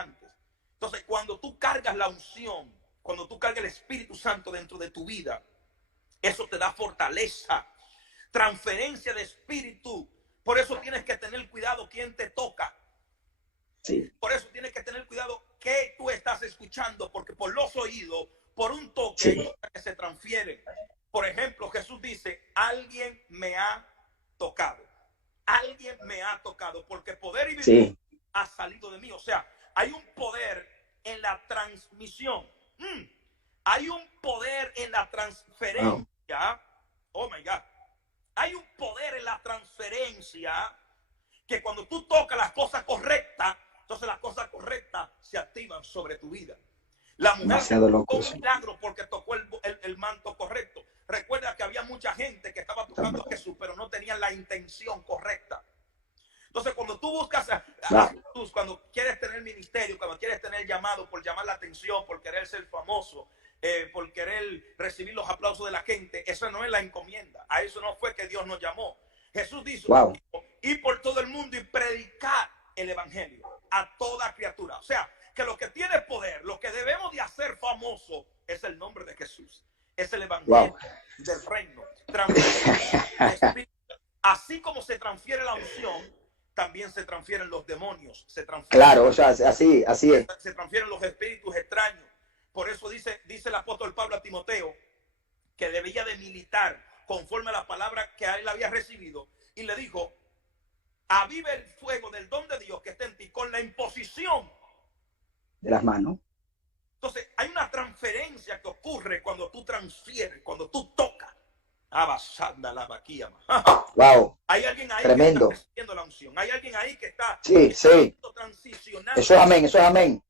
antes. Entonces, cuando tú cargas la unción, cuando tú cargas el Espíritu Santo dentro de tu vida, eso te da fortaleza, transferencia de espíritu. Por eso tienes que tener cuidado quién te toca. Sí. Por eso tienes que tener cuidado qué tú estás escuchando, porque por los oídos, por un toque, Sí. hay cosas que se transfieren. Por ejemplo, Jesús dice, alguien me ha tocado. Alguien me ha tocado, porque poder y virtud Sí. ha salido de mí. O sea, hay un poder en la transmisión. Hay un poder en la transferencia. Oh my God. Hay un poder en la transferencia que cuando tú tocas las cosas correctas, entonces las cosas correctas se activan sobre tu vida. La mujer tocó un milagro porque tocó el manto correcto. Recuerda que había mucha gente que estaba tocando a Jesús, pero no tenían la intención correcta. Entonces, cuando tú buscas a Jesús, cuando quieres tener ministerio, cuando quieres tener llamado, por llamar la atención, por querer ser famoso, por querer recibir los aplausos de la gente, eso no es la encomienda. A eso no fue que Dios nos llamó. Jesús dijo, ir por todo el mundo y predicar el evangelio a toda criatura. O sea, que lo que tiene poder, lo que debemos de hacer famoso es el nombre de Jesús. Es el evangelio del reino. Así como se transfiere la unción, también se transfieren los demonios. Claro, o sea, así es. Se transfieren los espíritus extraños. Por eso dice el apóstol Pablo a Timoteo que debía de militar conforme a la palabra que a él había recibido. Y le dijo, aviva el fuego del don de Dios que está en ti con la imposición de las manos. Entonces, hay una transferencia que ocurre cuando tú transfieres, cuando tú tocas. Wow. Hay alguien ahí tremendo. que está recibiendo la unción. Hay alguien ahí que está transicionando. Eso es amén, eso es amén.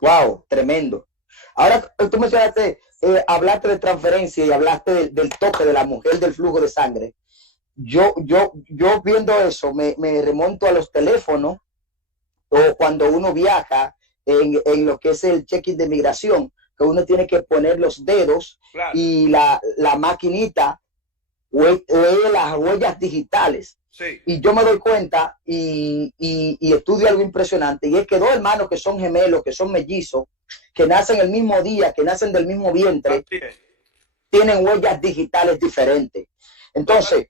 Wow, tremendo. Ahora tú mencionaste, hablaste de transferencia y hablaste del toque de la mujer del flujo de sangre. Yo viendo eso, me remonto a los teléfonos o cuando uno viaja en lo que es el check-in de migración, que uno tiene que poner los dedos y la maquinita lee las huellas digitales. Sí. Y yo me doy cuenta y estudio algo impresionante, y es que dos hermanos que son gemelos, que son mellizos, que nacen el mismo día, que nacen del mismo vientre, tienen huellas digitales diferentes. Entonces,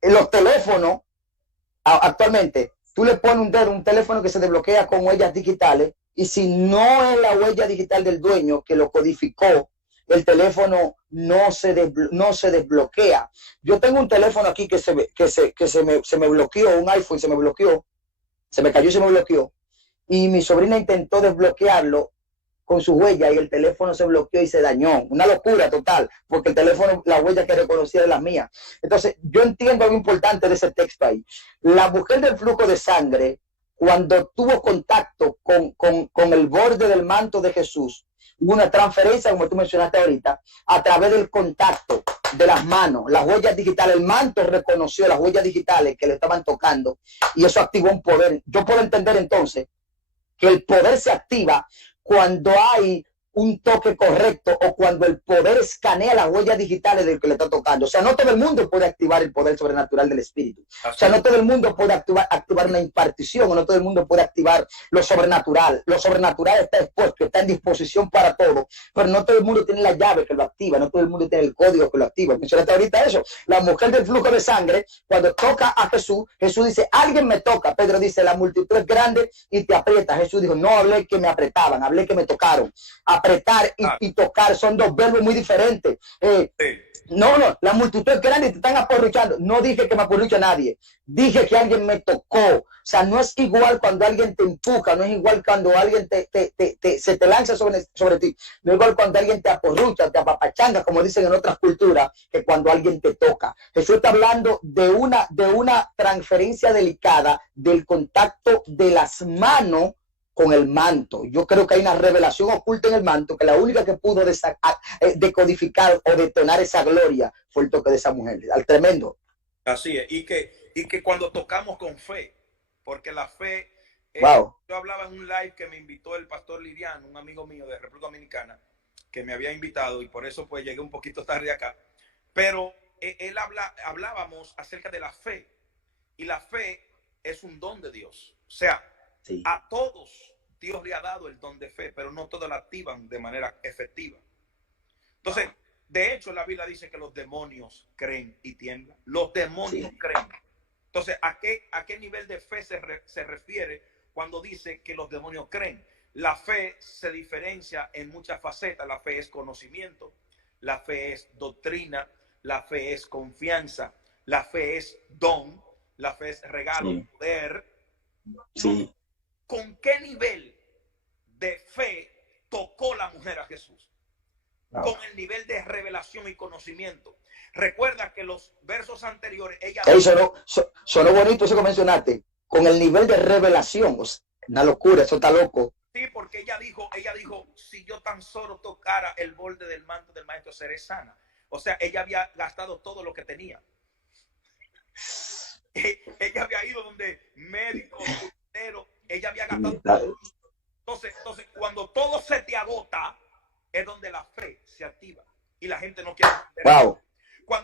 los teléfonos, actualmente, tú le pones un dedo, un teléfono que se desbloquea con huellas digitales, y si no es la huella digital del dueño que lo codificó, el teléfono no se desbloquea. Yo tengo un teléfono aquí que se me bloqueó, un iPhone se me bloqueó, se me cayó y se me bloqueó, y mi sobrina intentó desbloquearlo con su huella y el teléfono se bloqueó y se dañó. Una locura total, porque el teléfono, la huella que reconocía era la mía. Entonces, yo entiendo algo importante de ese texto ahí. La mujer del flujo de sangre, cuando tuvo contacto con el borde del manto de Jesús, hubo una transferencia, como tú mencionaste ahorita, a través del contacto de las manos, las huellas digitales. El manto reconoció las huellas digitales que le estaban tocando y eso activó un poder. Yo puedo entender entonces que el poder se activa cuando hay un toque correcto o cuando el poder escanea las huellas digitales del que le está tocando. O sea, no todo el mundo puede activar el poder sobrenatural del espíritu. O sea, no todo el mundo puede activar una impartición, o no todo el mundo puede activar lo sobrenatural. Lo sobrenatural está expuesto, está en disposición para todo, pero no todo el mundo tiene la llave que lo activa, no todo el mundo tiene el código que lo activa. Mencionaste ahorita eso. La mujer del flujo de sangre, cuando toca a Jesús, Jesús dice, alguien me toca. Pedro dice, la multitud es grande y te aprieta. Jesús dijo, no hablé que me apretaban, hablé que me tocaron. Apretar y tocar son dos verbos muy diferentes. No, la multitud es grande y te están aporruchando. No dije que me aporruche a nadie. Dije que alguien me tocó. O sea, no es igual cuando alguien te empuja, no es igual cuando alguien se te lanza sobre ti. No es igual cuando alguien te aporrucha, te apapachanga, como dicen en otras culturas, que cuando alguien te toca. Jesús está hablando de una transferencia delicada del contacto de las manos con el manto. Yo creo que hay una revelación oculta en el manto, que la única que pudo decodificar o detonar esa gloria fue el toque de esa mujer. Al tremendo. Así es. Y que cuando tocamos con fe, porque la fe, wow. Yo hablaba en un live que me invitó el pastor Liriano, un amigo mío de República Dominicana, que me había invitado, y por eso pues llegué un poquito tarde acá, pero hablábamos acerca de la fe, y la fe es un don de Dios. O sea, Sí. A todos Dios le ha dado el don de fe, pero no todos la activan de manera efectiva. Entonces, de hecho, la Biblia dice que los demonios creen y tiemblan. Los demonios creen. Entonces, ¿a qué nivel de fe se refiere cuando dice que los demonios creen? La fe se diferencia en muchas facetas. La fe es conocimiento, la fe es doctrina, la fe es confianza, la fe es don, la fe es regalo, poder. Sí. ¿Con qué nivel de fe tocó la mujer a Jesús? Con el nivel de revelación y conocimiento. Recuerda que los versos anteriores ella sonó bonito eso que mencionaste, con el nivel de revelación. O sea, una locura, eso está loco. Sí, porque ella dijo, si yo tan solo tocara el borde del manto del maestro, seré sana. O sea, ella había gastado todo lo que tenía. Ella había ido donde médicos, dinero, ella había gastado todo. Entonces, cuando todo se te agota, es donde la fe se activa y la gente no quiere entender. Wow.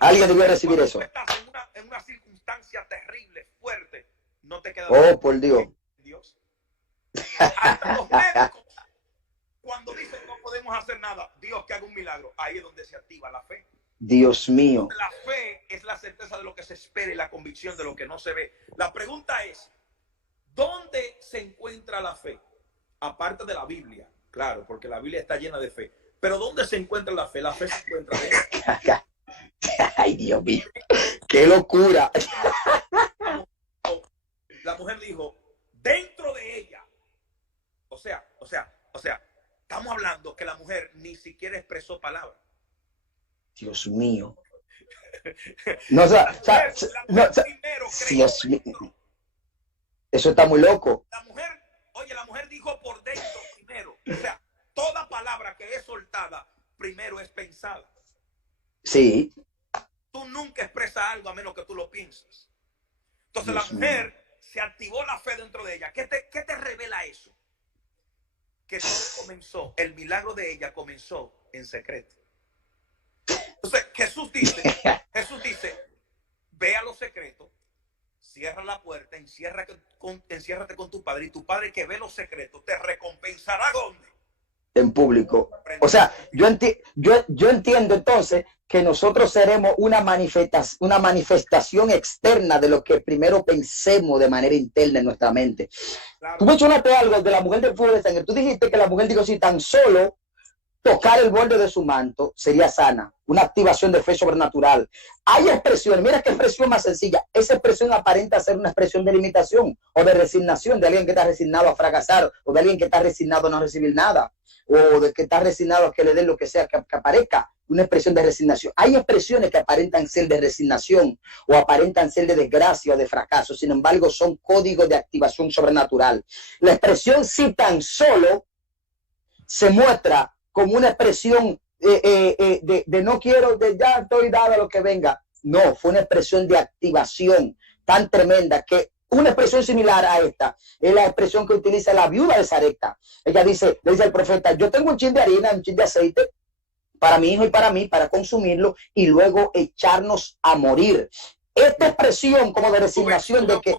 Alguien debió recibir eso. Estás en una circunstancia terrible, fuerte, no te queda. Oh, por Dios. Hasta los médicos, cuando dicen no podemos hacer nada, Dios que haga un milagro, ahí es donde se activa la fe. Dios mío. La fe es la certeza de lo que se espera y la convicción de lo que no se ve. La pregunta es, ¿dónde se encuentra la fe? Aparte de la Biblia, claro, porque la Biblia está llena de fe. Pero ¿dónde se encuentra la fe? La fe se encuentra dentro. Ay, Dios mío. ¡Qué locura! La mujer dijo, dentro de ella. O sea, estamos hablando que la mujer ni siquiera expresó palabra. Dios mío. No, Dios mío. Eso está muy loco. La mujer dijo por dentro primero. O sea, toda palabra que es soltada primero es pensada. Sí. Tú nunca expresas algo a menos que tú lo pienses. Entonces Dios la mujer mío. Se activó la fe dentro de ella. ¿Qué te revela eso? Que todo comenzó, el milagro de ella comenzó en secreto. Entonces Jesús dice, ve a los secretos, cierra la puerta, enciérrate con tu padre, y tu padre que ve los secretos te recompensará ¿dónde? En público. O sea, yo entiendo entonces que nosotros seremos una manifestación externa de lo que primero pensemos de manera interna en nuestra mente. Claro. Tú mencionaste algo de la mujer del flujo de sangre. Tú dijiste que la mujer dijo, si tan solo tocar el borde de su manto sería sana. Una activación de fe sobrenatural. Hay expresiones, mira qué expresión más sencilla. Esa expresión aparenta ser una expresión de limitación o de resignación, de alguien que está resignado a fracasar, o de alguien que está resignado a no recibir nada, o de que está resignado a que le den lo que sea que aparezca. Una expresión de resignación. Hay expresiones que aparentan ser de resignación o aparentan ser de desgracia o de fracaso. Sin embargo, son códigos de activación sobrenatural. La expresión si tan solo se muestra como una expresión de no quiero, de ya estoy dado a lo que venga. No, fue una expresión de activación tan tremenda que una expresión similar a esta es la expresión que utiliza la viuda de Sarepta. Ella le dice al profeta, yo tengo un chin de harina, un chin de aceite para mi hijo y para mí, para consumirlo y luego echarnos a morir. Esta expresión como de resignación de que...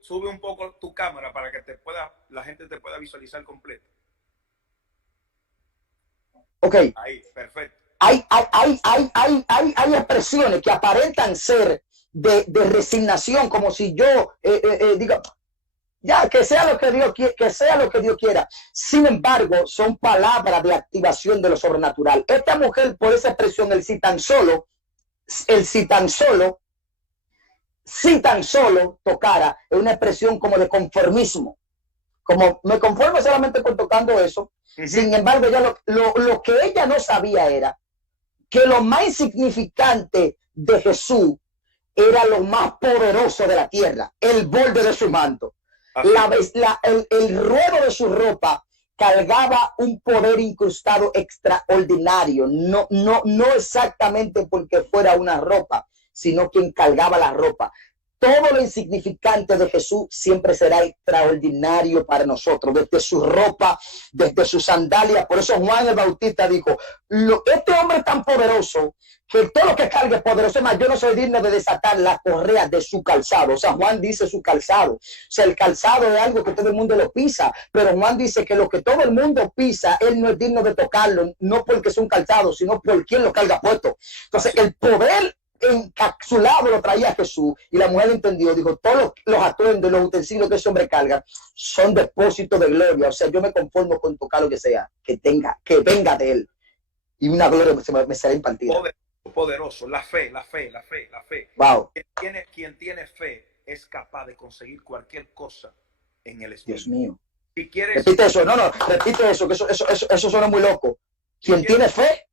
Sube un poco tu cámara para que la gente te pueda visualizar completo. Ok. Ahí, perfecto. Hay expresiones que aparentan ser de resignación, como si yo diga, ya, que sea lo que Dios quiera, que sea lo que Dios quiera. Sin embargo, son palabras de activación de lo sobrenatural. Esta mujer, por esa expresión, el si tan solo tocara, es una expresión como de conformismo. Como me conformo solamente con tocando eso. Sin embargo, ya lo que ella no sabía era que lo más insignificante de Jesús era lo más poderoso de la tierra, el borde de su manto. El ruedo de su ropa cargaba un poder incrustado extraordinario, no exactamente porque fuera una ropa, sino quien cargaba la ropa. todo lo insignificante de Jesús siempre será extraordinario para nosotros, desde su ropa, desde sus sandalias. Por eso Juan el Bautista dijo, este hombre es tan poderoso que todo lo que cargue es poderoso. Más, yo no soy digno de desatar las correas de su calzado. O sea, Juan dice su calzado. O sea, el calzado es algo que todo el mundo lo pisa, pero Juan dice que lo que todo el mundo pisa, él no es digno de tocarlo, no porque es un calzado, sino por quien lo carga puesto. Entonces, el poder encapsulado lo traía Jesús, y la mujer entendió, dijo, todos los atuendos y los utensilios que ese hombre carga son depósitos de gloria. O sea, yo me conformo con tocar lo que sea, que venga de él, y una gloria me será impartida. Poderoso, la fe. Wow. Quien tiene fe es capaz de conseguir cualquier cosa en el espíritu. Dios mío. Si quieres, repite eso, repite eso, que eso suena muy loco. Quien tiene fe.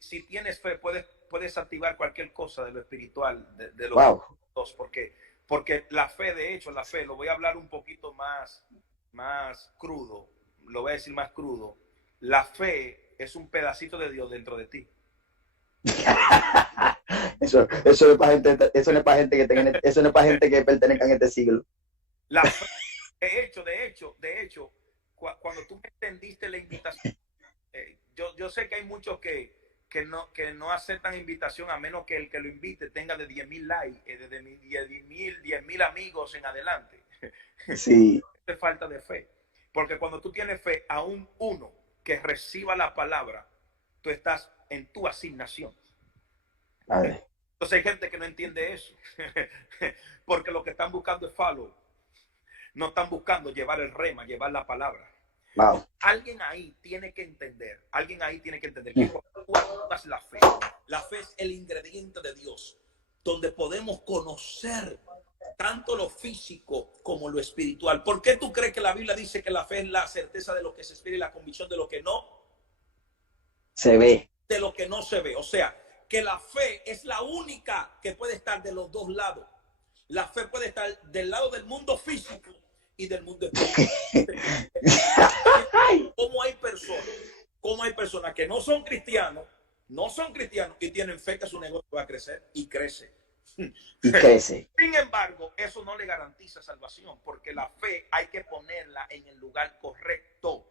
Si tienes fe, puedes activar cualquier cosa de lo espiritual, de los dos, porque la fe, de hecho, lo voy a hablar un poquito más crudo, lo voy a decir más crudo. La fe es un pedacito de Dios dentro de ti. eso no es para gente, eso no es para gente que pertenezca en este siglo. La fe, de hecho, cuando tú me entendiste la invitación, yo sé que hay muchos que no aceptan invitación a menos que el que lo invite tenga de 10,000 likes, de 10,000 amigos en adelante. Sí. Es falta de fe. Porque cuando tú tienes fe, aún uno que reciba la palabra, tú estás en tu asignación. Vale. Entonces hay gente que no entiende eso. Porque lo que están buscando es follow. No están buscando llevar el rema, llevar la palabra. Wow. Alguien ahí tiene que entender que cuando tú actúas la fe es el ingrediente de Dios, donde podemos conocer tanto lo físico como lo espiritual. ¿Por qué tú crees que la Biblia dice que la fe es la certeza de lo que se espera y la convicción de lo que no se ve? De lo que no se ve. O sea, que la fe es la única que puede estar de los dos lados. La fe puede estar del lado del mundo físico y del mundo espiritual. ¿Cómo hay personas que no son cristianos y tienen fe que su negocio va a crecer y crece? Sin embargo, eso no le garantiza salvación, porque la fe hay que ponerla en el lugar correcto.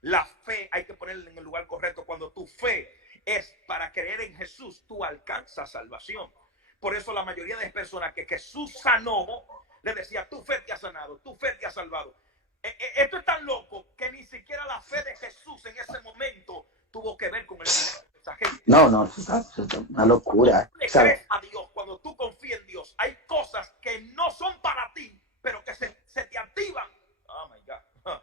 La fe hay que ponerla en el lugar correcto. Cuando tu fe es para creer en Jesús, tú alcanzas salvación. Por eso la mayoría de personas que Jesús sanó, le decía, tu fe te ha sanado, tu fe te ha salvado. Esto es tan loco que ni siquiera la fe de Jesús en ese momento tuvo que ver con el milagro de esa gente. No, una locura. Cuando tú crees a Dios, cuando tú confías en Dios, hay cosas que no son para ti, pero que se te activan. Oh my God.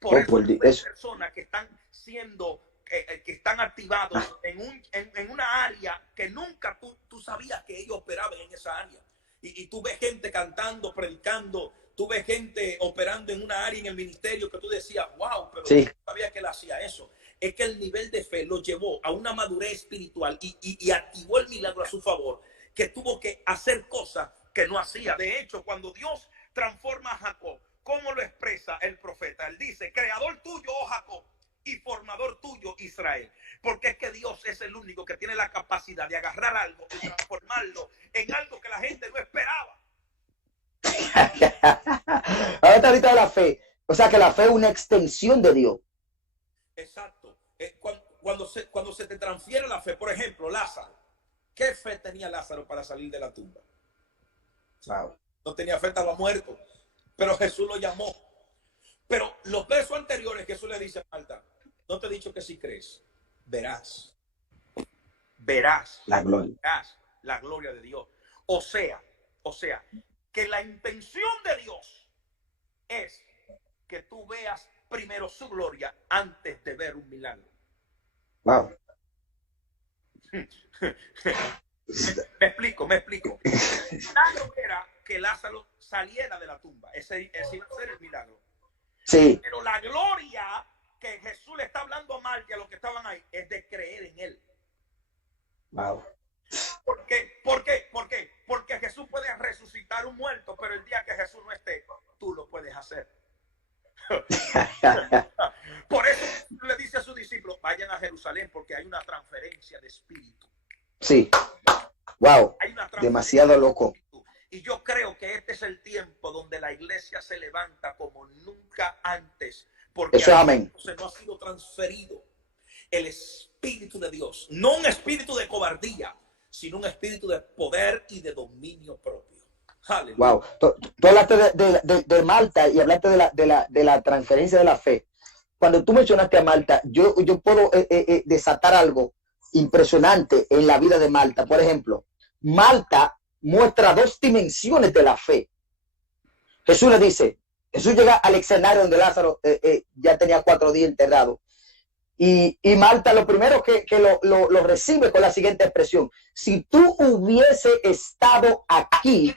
Por eso hay personas que están siendo, que están activados en una área que nunca tú sabías que ellos operaban en esa área. Y tú ves gente cantando, predicando, tú ves gente operando en una área en el ministerio que tú decías, wow, pero sí, yo no sabía que él hacía eso. Es que el nivel de fe lo llevó a una madurez espiritual y activó el milagro a su favor, que tuvo que hacer cosas que no hacía. De hecho, cuando Dios transforma a Jacob, ¿cómo lo expresa el profeta? Él dice, creador tuyo, oh Jacob, y formador tuyo, Israel. Porque es que Dios es el único que tiene la capacidad de agarrar algo y transformarlo en algo que la gente no esperaba. Ahorita la fe, o sea que la fe es una extensión de Dios. Exacto. Cuando se te transfiere la fe, por ejemplo, Lázaro, ¿qué fe tenía Lázaro para salir de la tumba? Wow. No tenía fe, estaba muerto, pero Jesús lo llamó. Pero los versos anteriores, Jesús le dice a Marta, no te he dicho que si crees, verás la gloria. Verás la gloria de Dios. O sea, que la intención de Dios es que tú veas primero su gloria antes de ver un milagro. Wow. Me explico. El milagro era que Lázaro saliera de la tumba. Ese iba a ser el milagro. Sí. Pero la gloria que Jesús le está hablando a Marta y a los que estaban ahí es de creer en él. Wow. ¿Por qué? Porque Jesús puede resucitar un muerto, pero el día que Jesús no esté, tú lo puedes hacer. Por eso le dice a sus discípulos, vayan a Jerusalén, porque hay una transferencia de espíritu. Sí. Wow. Demasiado loco. Y yo creo que este es el tiempo donde la iglesia se levanta como nunca antes, porque eso, amén, se nos ha sido transferido el Espíritu de Dios, no un espíritu de cobardía, sino un espíritu de poder y de dominio propio. Aleluya. Wow. Tú hablaste de Malta y hablaste de la transferencia de la fe. Cuando tú mencionaste a Malta, yo puedo desatar algo impresionante en la vida de Malta. Por ejemplo, Malta muestra dos dimensiones de la fe. Jesús le dice, Jesús llega al escenario donde Lázaro ya tenía 4 días enterrado. Y Malta lo primero que lo recibe con la siguiente expresión: si tú hubiese estado aquí,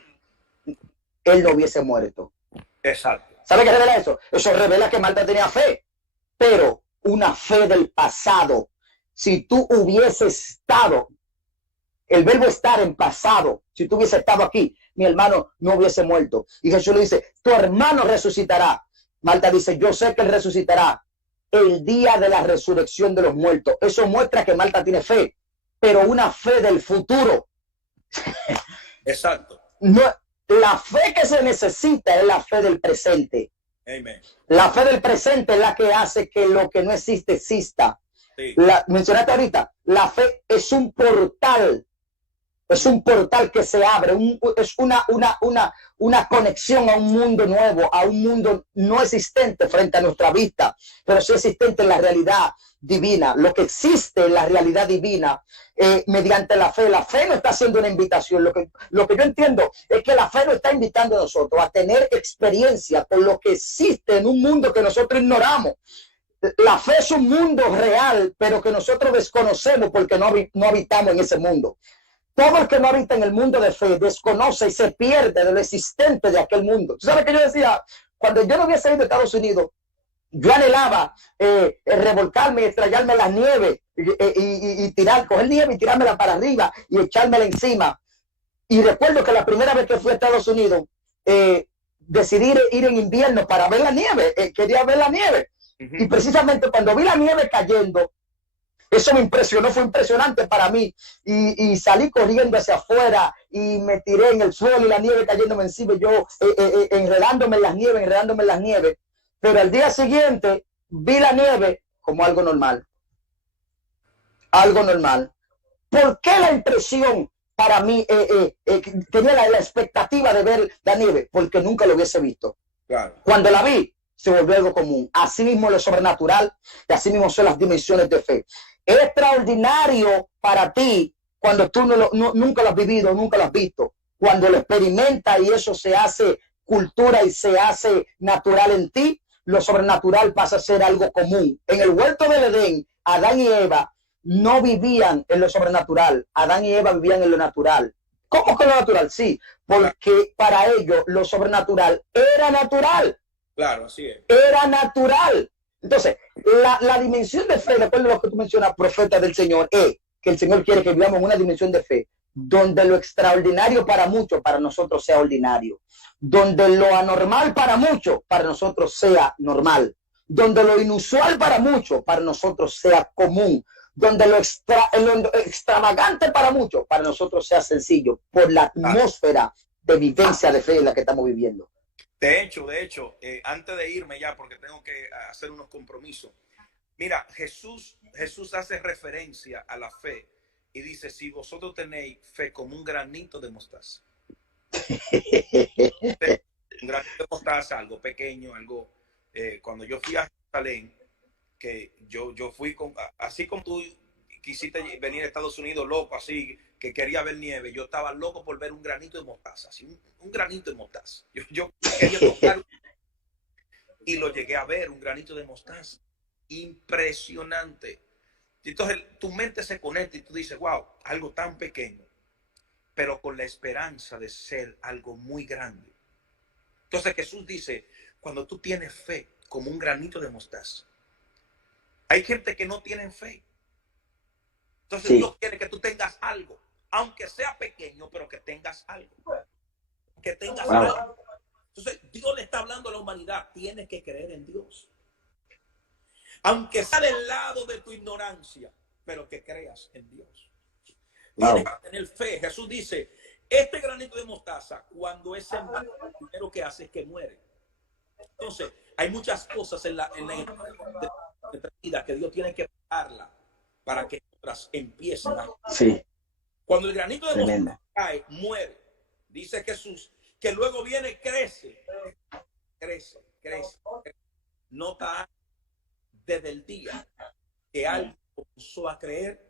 él no hubiese muerto. Exacto. ¿Sabe qué revela eso? Eso revela que Malta tenía fe, pero una fe del pasado. Si tú hubieses estado, el verbo estar en pasado, si tú hubiese estado aquí, mi hermano no hubiese muerto. Y Jesús le dice, tu hermano resucitará. Malta dice, yo sé que él resucitará el día de la resurrección de los muertos. Eso muestra que Malta tiene fe, pero una fe del futuro. Exacto. No, la fe que se necesita es la fe del presente. Amen. La fe del presente es la que hace que lo que no existe exista. Sí. Mencionaste ahorita, la fe es un portal. Es un portal que se abre, es una conexión a un mundo nuevo, a un mundo no existente frente a nuestra vista, pero sí existente en la realidad divina. Lo que existe en la realidad divina mediante la fe. La fe no está haciendo una invitación. Lo que yo entiendo es que la fe nos está invitando a nosotros a tener experiencia con lo que existe en un mundo que nosotros ignoramos. La fe es un mundo real, pero que nosotros desconocemos porque no habitamos en ese mundo. Todo el que no habita en el mundo de fe desconoce y se pierde de lo existente de aquel mundo. ¿Tú sabes qué yo decía? Cuando yo no había salido de Estados Unidos, yo anhelaba revolcarme y estrellarme en la nieve y coger nieve y tirármela para arriba y echármela encima. Y recuerdo que la primera vez que fui a Estados Unidos, decidí ir en invierno para ver la nieve. Quería ver la nieve. Y precisamente cuando vi la nieve cayendo, eso me impresionó, fue impresionante para mí. Y salí corriendo hacia afuera y me tiré en el suelo y la nieve cayéndome encima. Yo enredándome en las nieves. Pero al día siguiente vi la nieve como algo normal. Algo normal. ¿Por qué la impresión para mí tenía la expectativa de ver la nieve? Porque nunca lo hubiese visto. Claro. Cuando la vi, se volvió algo común. Así mismo lo sobrenatural y así mismo son las dimensiones de fe. Es extraordinario para ti cuando tú nunca lo has vivido, nunca lo has visto. Cuando lo experimentas y eso se hace cultura y se hace natural en ti, lo sobrenatural pasa a ser algo común. En el huerto del Edén, Adán y Eva no vivían en lo sobrenatural. Adán y Eva vivían en lo natural. ¿Cómo que lo natural? Sí, porque para ellos lo sobrenatural era natural. Claro, así es. Era natural. Entonces, la dimensión de fe, de acuerdo a lo que tú mencionas, profeta del Señor, es que el Señor quiere que vivamos en una dimensión de fe donde lo extraordinario para muchos, para nosotros sea ordinario. Donde lo anormal para muchos, para nosotros sea normal. Donde lo inusual para muchos, para nosotros sea común. Donde lo extravagante para muchos, para nosotros sea sencillo, por la atmósfera de vivencia de fe en la que estamos viviendo. De hecho, antes de irme ya, porque tengo que hacer unos compromisos. Mira, Jesús hace referencia a la fe y dice, si vosotros tenéis fe como un granito de mostaza. Un granito de mostaza, algo pequeño, algo... cuando yo fui a Jerusalén, que yo fui así como tú quisiste venir a Estados Unidos loco, así que quería ver nieve, yo estaba loco por ver un granito de mostaza, así, un granito de mostaza. Yo quería tocar y lo llegué a ver, un granito de mostaza. Impresionante. Entonces tu mente se conecta y tú dices, wow, algo tan pequeño, pero con la esperanza de ser algo muy grande. Entonces Jesús dice, cuando tú tienes fe como un granito de mostaza, hay gente que no tiene fe. Entonces sí. Dios quiere que tú tengas algo, aunque sea pequeño, pero que tengas algo. Que tengas algo. Entonces Dios le está hablando a la humanidad, tienes que creer en Dios. Aunque sea del lado de tu ignorancia, pero que creas en Dios. Tienes que tener fe. Jesús dice, Este granito de mostaza, cuando es sembrado, lo primero que hace es que muere. Entonces, hay muchas cosas en la vida que Dios tiene que darla para que otras empiecen a... Sí. Cuando el granito de Tremendo. mostaza cae, muere. Dice Jesús que luego viene, crece. Nota desde el día que alguien comenzó a creer,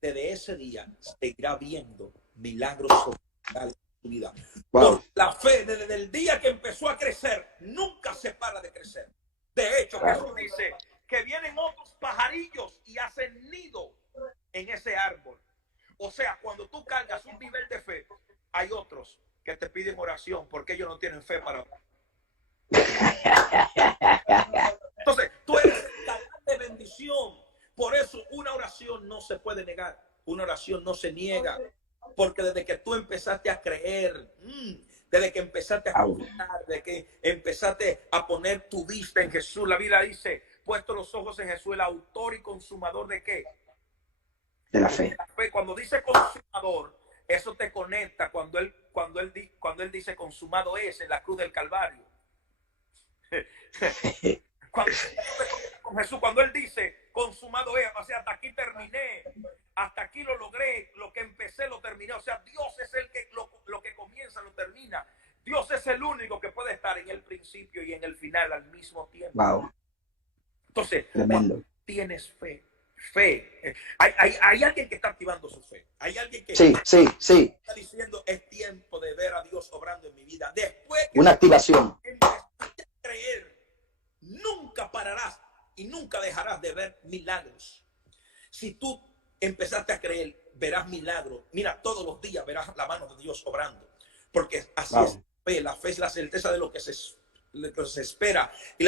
desde ese día seguirá viendo milagros sobrenaturales en su vida. Wow. Porque la fe, desde el día que empezó a crecer, nunca se para de crecer. De hecho, Jesús dice que vienen otros pajarillos y hacen nido en ese árbol. O sea, cuando tú cargas un nivel de fe, hay otros que te piden oración porque ellos no tienen fe para orar. Entonces, tú eres el canal de bendición. Por eso una oración no se puede negar. Una oración no se niega. Porque desde que tú empezaste a creer, desde que empezaste a confiar, desde que empezaste a poner tu vista en Jesús, la Biblia dice, puesto los ojos en Jesús, el autor y consumador ¿de qué? De la fe. Cuando dice consumador, eso te conecta cuando él dice consumado es en la cruz del Calvario. Con Jesús, cuando él dice consumado es, o sea, hasta aquí terminé, hasta aquí lo logré, lo que empecé lo terminé. O sea, Dios es el que lo que comienza lo termina. Dios es el único que puede estar en el principio y en el final al mismo tiempo. Wow. Entonces, tremendo. cuando tienes fe, hay alguien que está activando su fe. Hay alguien que sí. está diciendo, es tiempo de ver a Dios obrando en mi vida. Después que una activación. empezaste a creer, nunca pararás y nunca dejarás de ver milagros. Si tú empezaste a creer, verás milagros. Mira, todos los días verás la mano de Dios obrando. Porque así es fe. La fe es la certeza de lo que se espera y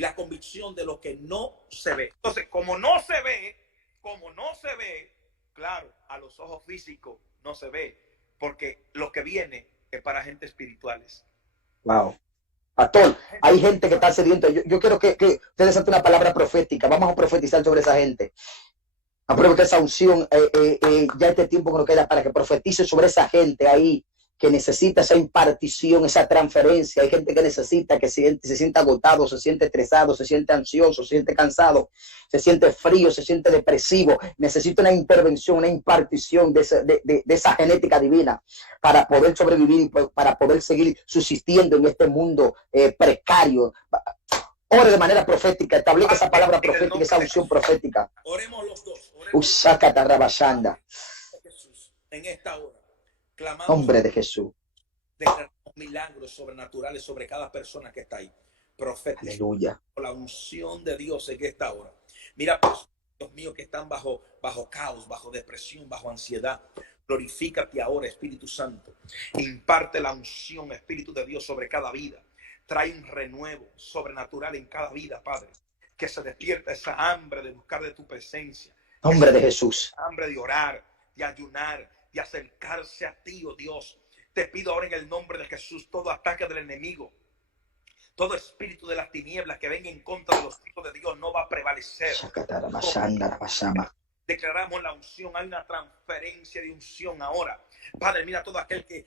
la convicción de lo que no se ve. Entonces, como no se ve, claro, a los ojos físicos no se ve, porque lo que viene es para gente espirituales. Wow. Pastor, hay gente que está sediento. Yo quiero que ustedes hacen una palabra profética. Vamos a profetizar sobre esa gente. Aprovecha esa unción, ya este tiempo que nos queda para que profetice sobre esa gente ahí que necesita esa impartición, esa transferencia. Hay gente que necesita, que se siente agotado, se siente estresado, se siente ansioso, se siente cansado, se siente frío, se siente depresivo. Necesita una intervención, una impartición de esa genética divina para poder sobrevivir, para poder seguir subsistiendo en este mundo precario. Ore de manera profética, establece esa palabra profética, esa unción profética. Oremos los dos. En esta hora, clamamos, nombre de Jesús. Declaramos milagros sobrenaturales sobre cada persona que está ahí. Profética. Aleluya. La unción de Dios en esta hora. Mira, pues, Dios mío, que están bajo caos, bajo depresión, bajo ansiedad. Glorifícate ahora, Espíritu Santo. Imparte la unción, Espíritu de Dios, sobre cada vida. Trae un renuevo sobrenatural en cada vida, Padre. Que se despierta esa hambre de buscar de tu presencia. Nombre de Jesús. Hambre de orar, de ayunar, de acercarse a ti, oh Dios. Te pido ahora en el nombre de Jesús todo ataque del enemigo. Todo espíritu de las tinieblas que venga en contra de los hijos de Dios no va a prevalecer. Declaramos la unción. Hay una transferencia de unción ahora. Padre, mira todo aquel que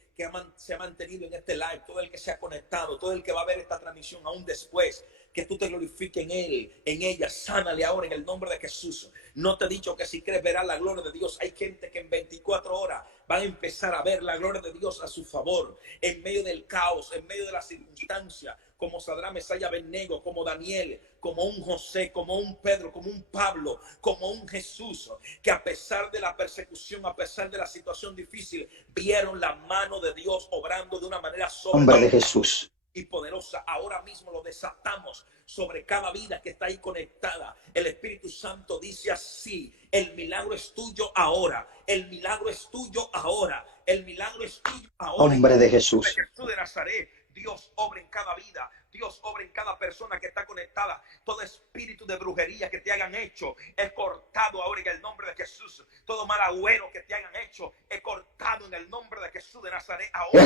se ha mantenido en este live, todo el que se ha conectado, todo el que va a ver esta transmisión aún después, que tú te glorifiques en él, en ella. Sánale ahora en el nombre de Jesús. No te he dicho que si crees verás la gloria de Dios. Hay gente que en 24 horas van a empezar a ver la gloria de Dios a su favor, en medio del caos, en medio de las circunstancias, como Sadrach, Mesach y Abednego, como Daniel, como un José, como un Pedro, como un Pablo, como un Jesús, que a pesar de la persecución, a pesar de la situación difícil, vieron la mano de Dios obrando de una manera sobrenatural de Jesús y poderosa. Ahora mismo lo desatamos sobre cada vida que está ahí conectada. El Espíritu Santo dice así: el milagro es tuyo ahora, el milagro es tuyo ahora, el milagro es tuyo ahora. Nombre de Jesús. Jesús de Nazaret. Dios obra en cada vida, Dios obra en cada persona que está conectada. Todo espíritu de brujería que te hagan hecho es cortado ahora en el nombre de Jesús. Todo mal agüero que te hagan hecho es cortado en el nombre de Jesús de Nazaret. Ahora te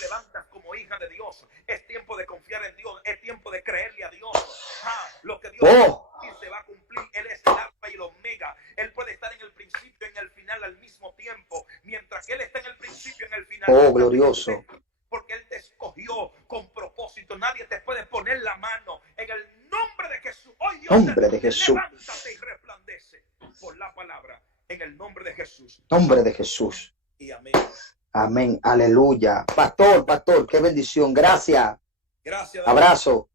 levantas como hija de Dios. Es tiempo de confiar en Dios, es tiempo de creerle a Dios. Lo que Dios se va a cumplir. Él es el alfa y el omega. Él puede estar en el principio, en el final, al final. Oh, glorioso. Porque Él te escogió con propósito. Nadie te puede poner la mano. En el nombre de Jesús. Hoy Dios, nombre de Jesús. Levántate y resplandece por la palabra. En el nombre de Jesús. Nombre de Jesús. Y amén. Amén. Aleluya. Pastor, qué bendición. Gracias. Gracias. Abrazo.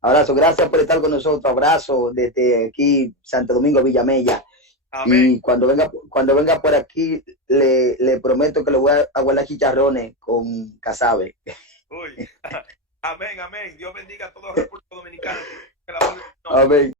Abrazo. Gracias por estar con nosotros. Abrazo desde aquí, Santo Domingo, Villamella. Amén. Y cuando venga por aquí, le prometo que le voy a guardar chicharrones con casabe. Uy. Amén, amén. Dios bendiga a todos los República Dominicana. Amén.